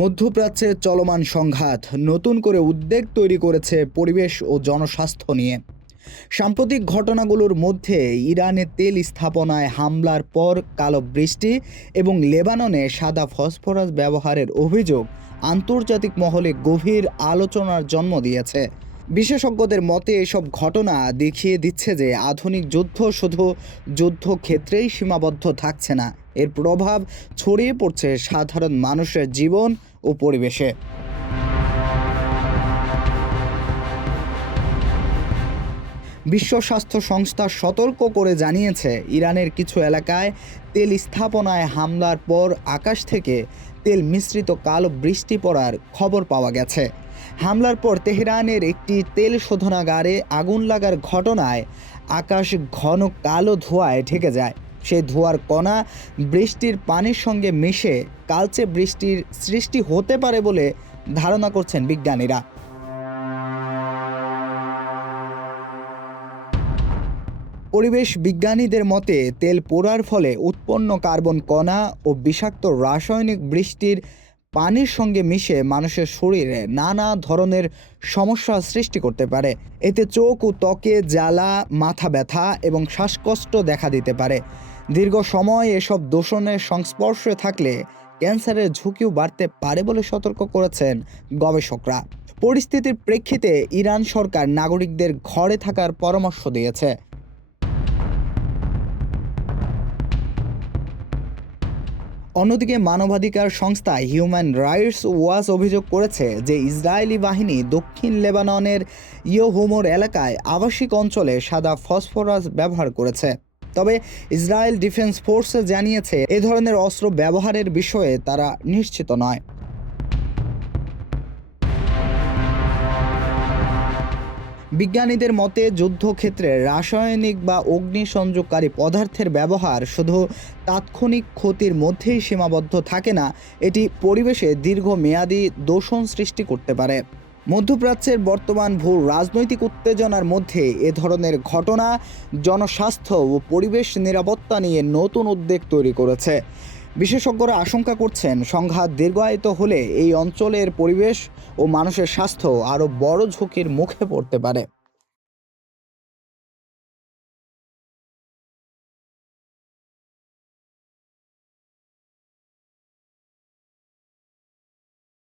মধ্যপ্রাচ্যে চলমান সংঘাত নতুন করে উদ্বেগ তৈরি করেছে পরিবেশ ও জনস্বাস্থ্য নিয়ে। সাম্প্রতিক ঘটনাগুলোর মধ্যে ইরানে তেল স্থাপনায় হামলার পর কালো বৃষ্টি এবং লেবাননে সাদা ফসফরাস ব্যবহারের অভিযোগ আন্তর্জাতিক মহলে গভীর আলোচনার জন্ম দিয়েছে। বিশেষজ্ঞদের মতে এসব ঘটনা দেখিয়ে দিচ্ছে যে আধুনিক যুদ্ধ শুধু যুদ্ধক্ষেত্রেই সীমাবদ্ধ থাকছে না, এর প্রভাব ছড়িয়ে পড়ছে সাধারণ মানুষের জীবন ও পরিবেশে। বিশ্ব স্বাস্থ্য সংস্থা সতর্ক করে জানিয়েছে, ইরানের কিছু এলাকায় তেল স্থাপনায় হামলার পর আকাশ থেকে তেল মিশ্রিত কালো বৃষ্টি পড়ার খবর পাওয়া গেছে। হামলার পর তেহরানের একটি তেল শোধনাগারে আগুন লাগার ঘটনায় আকাশ ঘন কালো ধোঁয়ায় ঢেকে যায়। সেই ধোঁয়ার কণা বৃষ্টির পানির সঙ্গে মিশে কালচে বৃষ্টির সৃষ্টি হতে পারে বলে ধারণা করছেন বিজ্ঞানীরা। পরিবেশ বিজ্ঞানীদের মতে তেল পোড়ার ফলে উৎপন্ন কার্বন কণা ও বিষাক্ত রাসায়নিক বৃষ্টির পানির সঙ্গে মিশে মানুষের শরীরে নানা ধরনের সমস্যা সৃষ্টি করতে পারে। এতে চোখ ও ত্বকে জ্বালা, মাথা ব্যথা এবং শ্বাসকষ্ট দেখা দিতে পারে। দীর্ঘ সময় এসব দূষণের সংস্পর্শে থাকলে ক্যান্সারের ঝুঁকিও বাড়তে পারে বলে সতর্ক করেছেন গবেষকরা। পরিস্থিতির প্রেক্ষিতে ইরান সরকার নাগরিকদের ঘরে থাকার পরামর্শ দিয়েছে। অন্যদিকে মানবাধিকার সংস্থা হিউম্যান রাইটস ওয়াচ অভিযোগ করেছে যে ইসরায়েলি বাহিনী দক্ষিণ লেবাননের ইয়েহুমোর এলাকায় আবাসিক অঞ্চলে সাদা ফসফরাস ব্যবহার করেছে। তবে ইসরায়েল ডিফেন্স ফোর্স জানিয়েছে এ ধরনের অস্ত্র ব্যবহারের বিষয়ে তারা নিশ্চিত নয়। বিজ্ঞানীদের মতে যুদ্ধক্ষেত্রে রাসায়নিক বা অগ্নিসংযোগকারী পদার্থের ব্যবহার শুধু তাৎক্ষণিক ক্ষতির মধ্যেই সীমাবদ্ধ থাকে না, এটি পরিবেশে দীর্ঘমেয়াদী দূষণ সৃষ্টি করতে পারে। মধ্যপ্রাচ্যের বর্তমান ভূ রাজনৈতিক উত্তেজনার মধ্যে এ ধরনের ঘটনা জনস্বাস্থ্য ও পরিবেশ নিরাপত্তা নিয়ে নতুন উদ্বেগ তৈরি করেছে। বিশেষজ্ঞরা আশঙ্কা করছেন, সংঘাত দীর্ঘায়িত হলে এই অঞ্চলের পরিবেশ ও মানুষের স্বাস্থ্য আরও বড় ঝুঁকির মুখে পড়তে পারে।